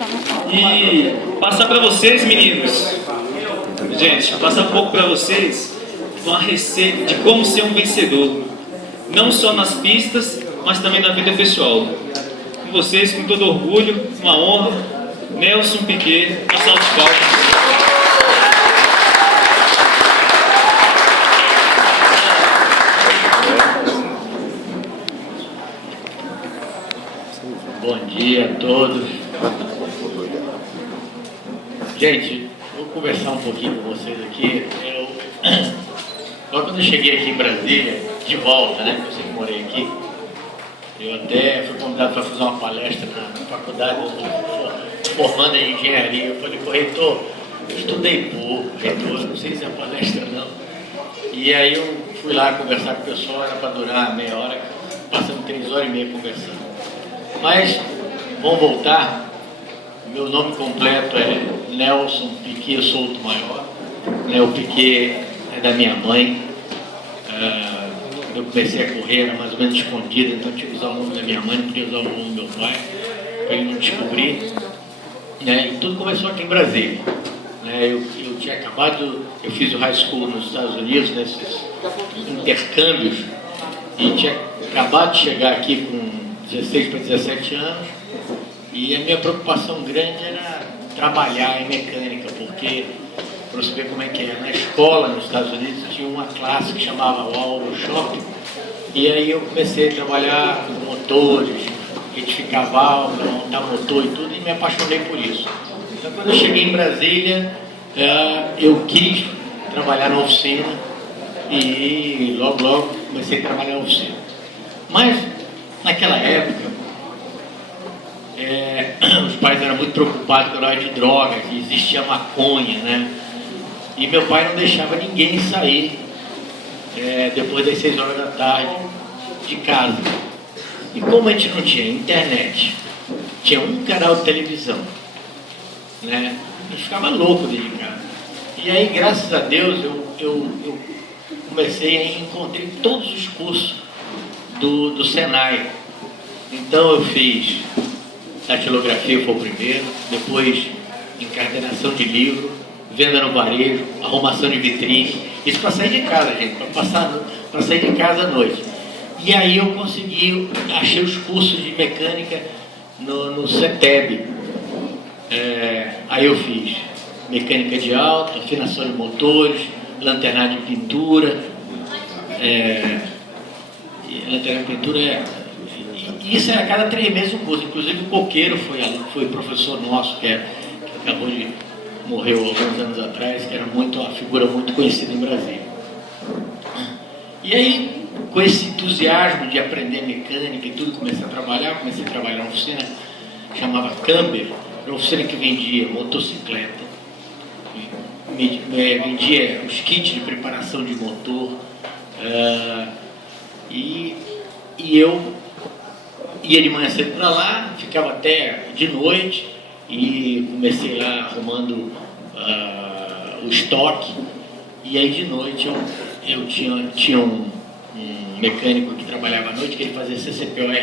E passar para vocês, meninos, gente, passar um pouco para vocês uma receita de como ser um vencedor, não só nas pistas, mas também na vida pessoal. Com vocês, com todo orgulho, uma honra, Nelson Piquet, uma salva de palmas. Bom dia a todos. Gente, vou conversar um pouquinho com vocês aqui. Logo quando eu cheguei aqui em Brasília, de volta, né? Eu sempre morei aqui. Eu até fui convidado para fazer uma palestra na faculdade, formando em engenharia. Eu falei, pô, reitor, eu estudei pouco, reitor, não sei se é palestra não. E aí eu fui lá conversar com o pessoal, era para durar meia hora, passando 3 horas e meia conversando. Mas, vamos voltar. Meu nome completo é Nelson Piquet Souto Maior. O Piquet é da minha mãe. Quando eu comecei a correr, era mais ou menos escondido, então eu tinha que usar o nome da minha mãe, não podia usar o nome do meu pai, para ele não descobrir. E tudo começou aqui em Brasília. Eu tinha acabado, eu fiz o high school nos Estados Unidos, nesses intercâmbios, e tinha acabado de chegar aqui com 16 para 17 anos, e a minha preocupação grande era trabalhar em mecânica, porque, para você ver como é que é, na escola nos Estados Unidos tinha uma classe que chamava o Auto Shop, e aí eu comecei a trabalhar com motores, retificar válvula, montar motor e tudo, e me apaixonei por isso. Então, quando eu cheguei em Brasília, eu quis trabalhar na oficina, e logo comecei a trabalhar na oficina. Mas, naquela época, os pais eram muito preocupados com a área de drogas, existia maconha, né? E meu pai não deixava ninguém sair depois das 6 horas da tarde de casa. E como a gente não tinha internet, tinha um canal de televisão, né? Eu ficava louco dentro de casa. E aí, graças a Deus, eu comecei a encontrar todos os cursos do Senai. Então eu fiz datilografia, foi o primeiro, depois encadernação de livro, venda no varejo, arrumação de vitrine, isso para sair de casa, gente, para sair de casa à noite. E aí eu consegui, achei os cursos de mecânica no CETEB. Aí eu fiz mecânica de alta, afinação de motores, lanternagem de pintura, lanternagem de pintura isso era a cada 3 meses um curso. Inclusive o Coqueiro foi professor nosso, que acabou de morrer alguns anos atrás, que era uma figura muito conhecida em Brasília. E aí, com esse entusiasmo de aprender mecânica e tudo, comecei a trabalhar numa oficina, chamava Camber, era uma oficina que vendia motocicleta, vendia os kits de preparação de motor, e eu ia de manhã cedo para lá, ficava até de noite e comecei lá arrumando o estoque. E aí de noite eu tinha um mecânico que trabalhava à noite, que ele fazia CCPOR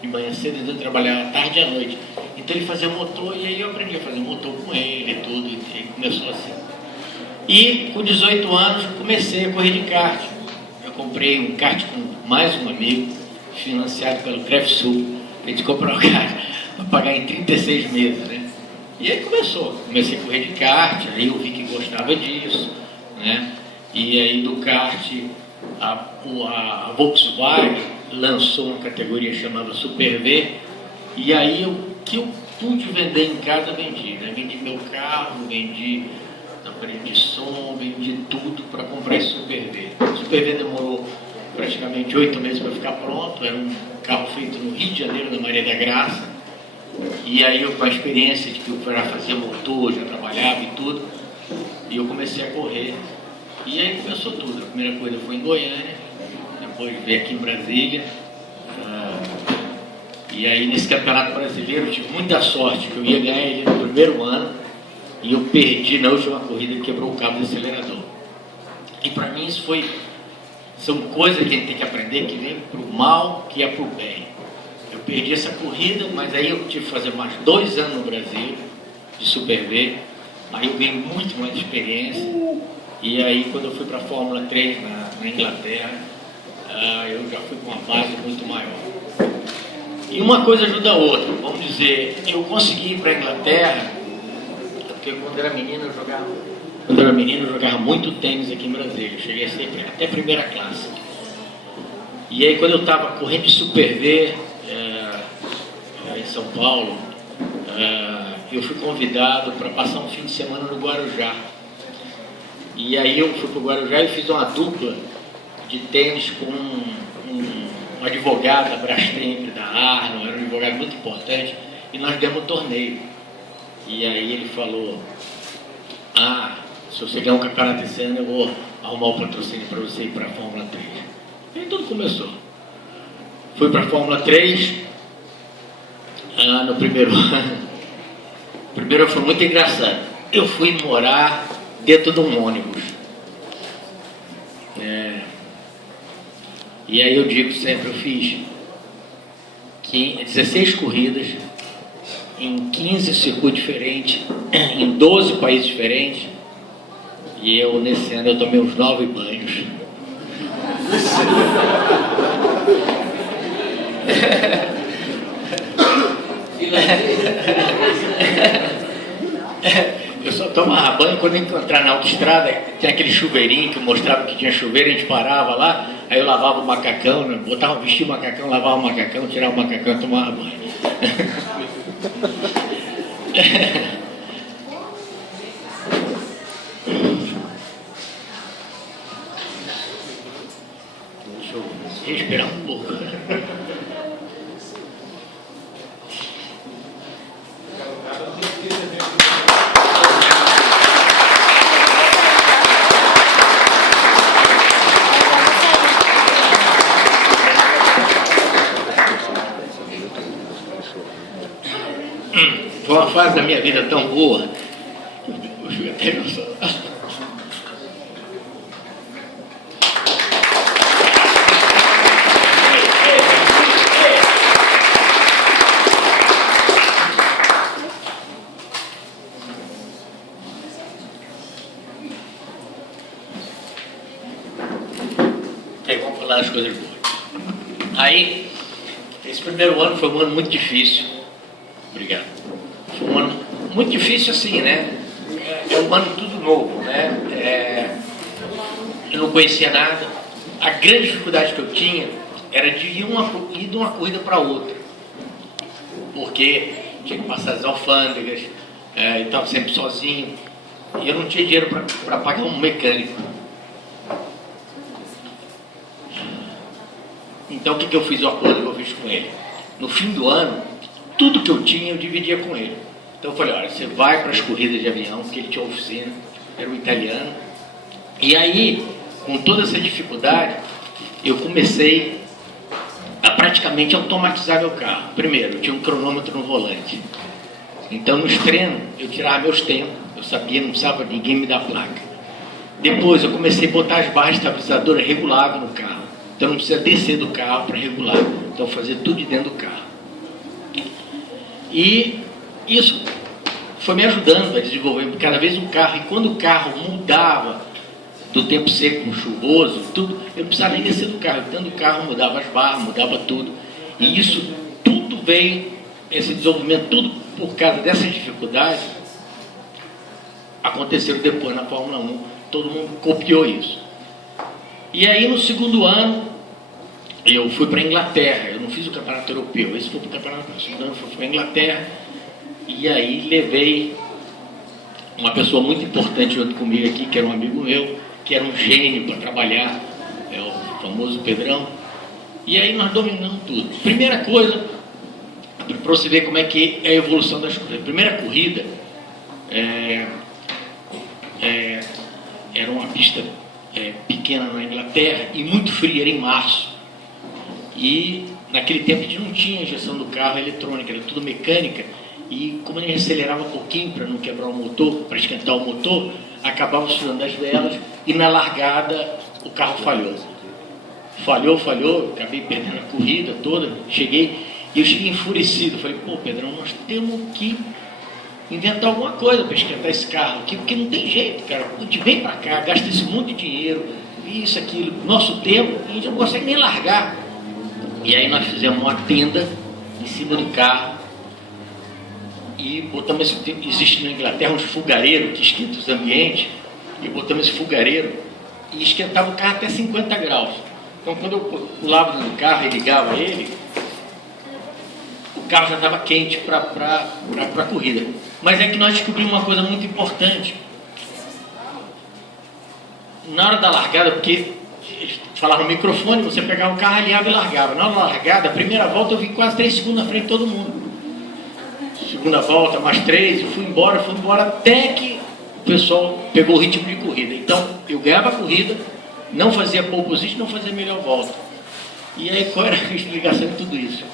de manhã cedo, então ele trabalhava à tarde e à noite. Então ele fazia motor e aí eu aprendi a fazer motor com ele e tudo, e começou assim. E com 18 anos comecei a correr de kart. Eu comprei um kart com mais um amigo, financiado pelo CREFSUL. A gente comprou o kart para pagar em 36 meses, né? E aí comecei a correr de kart, aí eu vi que gostava disso, né? E aí do kart, a Volkswagen lançou uma categoria chamada Super V, e aí o que eu pude vender em casa, vendi, né? Vendi meu carro, vendi aparelho de som, vendi tudo para comprar esse Super V. O Super V demorou praticamente 8 meses para ficar pronto, era um carro feito no Rio de Janeiro, na Maria da Graça, e aí eu, com a experiência de que eu já fazia motor, já trabalhava e tudo, e eu comecei a correr, e aí começou tudo. A primeira coisa foi em Goiânia, depois veio aqui em Brasília, e aí nesse campeonato brasileiro eu tive muita sorte, que eu ia ganhar ele no primeiro ano, e eu perdi na última corrida, que quebrou o cabo do acelerador. E para mim isso são coisas que a gente tem que aprender, que vem para o mal, que é para o bem. Eu perdi essa corrida, mas aí eu tive que fazer mais 2 anos no Brasil, de Super V. Aí eu ganhei muito mais experiência. E aí, quando eu fui para a Fórmula 3 na Inglaterra, eu já fui com uma base muito maior. E uma coisa ajuda a outra. Vamos dizer, eu consegui ir para a Inglaterra, porque quando era menino eu jogava muito tênis aqui em Brasília. Eu cheguei sempre até primeira classe. E aí, quando eu estava correndo de Super V em São Paulo, eu fui convidado para passar um fim de semana no Guarujá. E aí eu fui para o Guarujá e fiz uma dupla de tênis com um advogado da Brastemp, da Arno, era um advogado muito importante, e nós demos um torneio. E aí ele falou, se você ganhar um campeonato esse ano, eu vou arrumar o patrocínio para você ir para a Fórmula 3. E aí tudo começou. Fui para a Fórmula 3, no primeiro ano. Primeiro foi muito engraçado. Eu fui morar dentro de um ônibus. E aí eu digo sempre, eu fiz 16 corridas em 15 circuitos diferentes, em 12 países diferentes. E eu, nesse ano, eu tomei uns 9 banhos. Eu só tomava banho quando eu encontrar na autoestrada. Tinha aquele chuveirinho que mostrava que tinha chuveiro, a gente parava lá, aí eu lavava o macacão, né? Vestia o macacão, lavava o macacão, tirava o macacão e tomava banho. Deixa eu respirar um pouco. Foi uma fase da minha vida tão boa, eu fico até emocionado. Vamos falar as coisas boas. Aí, esse primeiro ano foi um ano muito difícil. Obrigado. Foi um ano muito difícil assim, né? É um ano tudo novo, né? Eu não conhecia nada. A grande dificuldade que eu tinha era de ir de uma corrida para outra. Porque tinha que passar as alfândegas, e estava sempre sozinho. E eu não tinha dinheiro para pagar um mecânico. Então o que eu fiz? O acordo que eu fiz com ele. No fim do ano, tudo que eu tinha, eu dividia com ele. Então eu falei, olha, você vai para as corridas de avião, porque ele tinha oficina, era um italiano. E aí, com toda essa dificuldade, eu comecei a praticamente automatizar meu carro. Primeiro, eu tinha um cronômetro no volante. Então nos treinos, eu tirava meus tempos, eu sabia, não precisava ninguém me dar placa. Depois eu comecei a botar as barras estabilizadoras reguláveis no carro. Então não precisa descer do carro para regular. Então fazer tudo de dentro do carro. E isso foi me ajudando a desenvolver cada vez um carro. E quando o carro mudava do tempo seco no chuvoso, tudo, eu não precisava nem descer do carro. Dentro do carro mudava as barras, mudava tudo. E isso tudo veio, esse desenvolvimento, tudo por causa dessas dificuldades, aconteceram depois na Fórmula 1. Todo mundo copiou isso. E aí no segundo ano, eu fui para a Inglaterra. Eu não fiz o campeonato europeu, esse foi para o campeonato. No segundo ano fui para a Inglaterra. E aí levei uma pessoa muito importante junto comigo aqui, que era um amigo meu, que era um gênio para trabalhar, é o famoso Pedrão. E aí nós dominamos tudo. Primeira coisa, para você ver como é que é a evolução das coisas. A primeira corrida era uma pista pequena na Inglaterra e muito fria, era em março. E naquele tempo a gente não tinha injeção do carro eletrônica, era tudo mecânica. E como a gente acelerava um pouquinho para não quebrar o motor, para esquentar o motor, acabava sujando as velas e na largada o carro falhou. Falhou, acabei perdendo a corrida toda. Cheguei E eu cheguei enfurecido, falei, pô, Pedrão, nós temos que inventar alguma coisa para esquentar esse carro aqui, porque não tem jeito, cara. A gente vem para cá, gasta esse monte de dinheiro, isso, aquilo, nosso tempo, e a gente não consegue nem largar. E aí nós fizemos uma tenda em cima do carro e botamos existe na Inglaterra uns fogareiros que esquentam os ambientes, e botamos esse fogareiro e esquentava o carro até 50 graus. Então quando eu pulava no carro e ligava ele, o carro já estava quente para a corrida. Mas é que nós descobrimos uma coisa muito importante. Na hora da largada, porque eles falaram no microfone, você pegava o carro, alinhava e largava. Na hora da largada, a primeira volta eu vi quase 3 segundos na frente de todo mundo. Segunda volta, mais 3, eu fui embora até que o pessoal pegou o ritmo de corrida. Então, eu ganhava a corrida, não fazia pole position, não fazia melhor volta. E aí, qual era a explicação de tudo isso?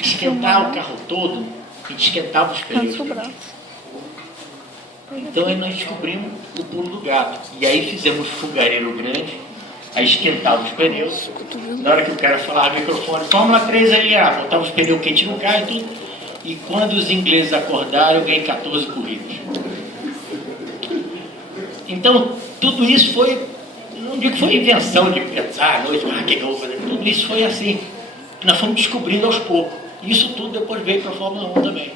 Esquentar o carro todo, a gente esquentava os pneus. Então aí nós descobrimos o pulo do gato. E aí fizemos fogareiro grande, aí esquentava os pneus. Na hora que o cara falava no microfone, Fórmula 3 ali, botava os pneus quentes no carro e tudo. E quando os ingleses acordaram, eu ganhei 14 corridas. Então, tudo isso foi, não digo que foi invenção de pensar à noite, o que eu vou fazer? Tudo isso foi assim. Nós fomos descobrindo aos poucos. Isso tudo depois veio para a Fórmula 1 também.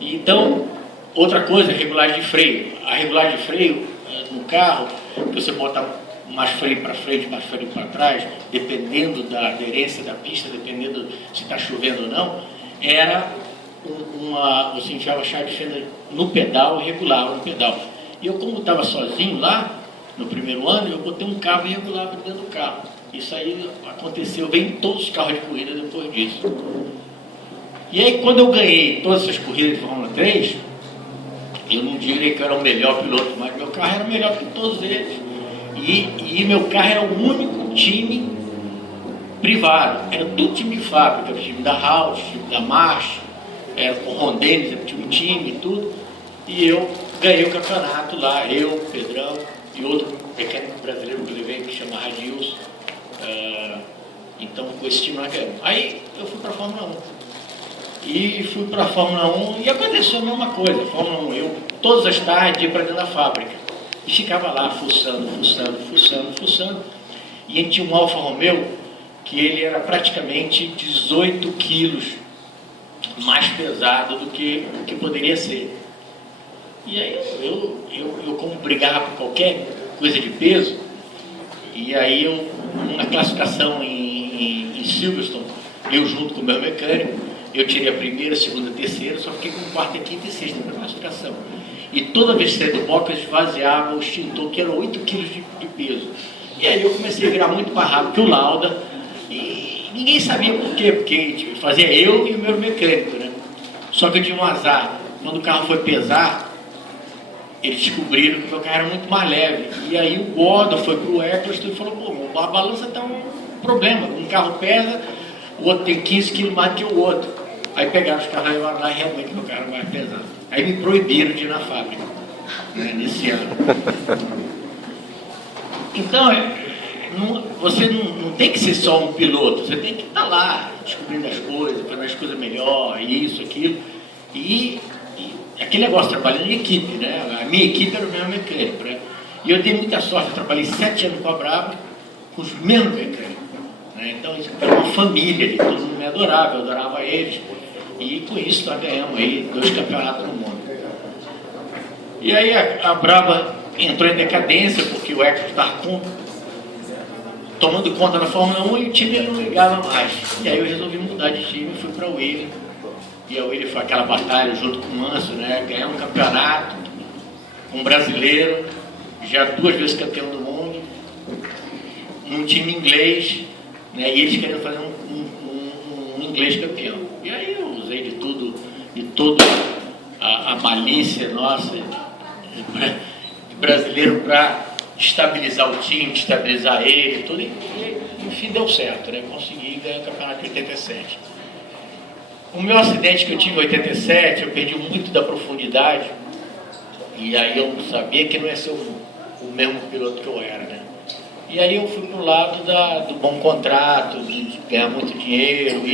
Então, outra coisa, regulagem de freio. A regulagem de freio no carro, você bota mais freio para frente, mais freio para trás, dependendo da aderência da pista, dependendo se está chovendo ou não, era você enfiava a chave de fenda no pedal e regulava no pedal. E eu, como estava sozinho lá, no primeiro ano, eu botei um cabo e regulava dentro do carro. Isso aí aconteceu, veio em todos os carros de corrida depois disso. E aí, quando eu ganhei todas essas corridas de Fórmula 3, eu não diria que eu era o melhor piloto, mas meu carro era melhor que todos eles. E meu carro era o único time privado. Era tudo time de fábrica, o time da Haas, o time da March, o Ron Dennis, tinha um time e tudo. E eu ganhei o campeonato lá, eu, Pedrão e outro mecânico brasileiro que eu levei, que chama Radilson. Então, com esse time nós ganhamos. Aí eu fui para a Fórmula 1. E fui para a Fórmula 1 e aconteceu a mesma coisa. Fórmula 1, eu todas as tardes ia para dentro da fábrica e ficava lá fuçando. E a gente tinha um Alfa Romeo que ele era praticamente 18 quilos mais pesado do que poderia ser. E aí eu como brigava por qualquer coisa de peso, e aí eu, na classificação em Silverstone, eu junto com o meu mecânico, eu tirei a primeira, a segunda, a terceira, só fiquei com quarta, quinta e sexta na classificação. E toda vez que saía do box, eu esvaziava o extintor, que era 8 quilos de peso. E aí eu comecei a virar muito mais rápido que o Lauda, e ninguém sabia por quê, porque fazia eu e o meu mecânico, né? Só que eu tinha um azar. Quando o carro foi pesar, eles descobriram que o meu carro era muito mais leve. E aí o Gordon foi para o Eccleston e falou, pô, a balança está um problema. Um carro pesa, o outro tem 15 quilos mais que o outro. Aí pegaram os carros lá e realmente meu carro vai pesar. Aí me proibiram de ir na fábrica, né, nesse ano. Então, você não tem que ser só um piloto, você tem que estar lá, descobrindo as coisas, fazendo as coisas melhor, isso, aquilo. E aquele negócio, trabalhando em equipe, né? A minha equipe era o mesmo mecânico, né? E eu dei muita sorte, eu trabalhei 7 anos com a Brabham, com os mesmos mecânicos. Né? Então, isso era uma família ali, todo mundo me adorava, eu adorava eles. E com isso nós ganhamos aí 2 campeonatos no mundo. E aí a Brabham entrou em decadência, porque o Eccleston estava tomando conta da Fórmula 1 e o time não ligava mais. E aí eu resolvi mudar de time e fui para o Williams. E a Williams foi aquela batalha junto com o Manso, né? Ganhamos um campeonato, um brasileiro, já 2 vezes campeão do mundo, num time inglês, né? E eles queriam fazer um inglês campeão. E aí eu usei de tudo, de toda a malícia nossa de brasileiro para estabilizar o time, estabilizar ele, tudo, e enfim deu certo, né? Consegui ganhar o campeonato de 87. O meu acidente que eu tive em 87, eu perdi muito da profundidade, e aí eu sabia que não ia ser o mesmo piloto que eu era, né? E aí eu fui pro lado do bom contrato, de ganhar muito dinheiro, isso.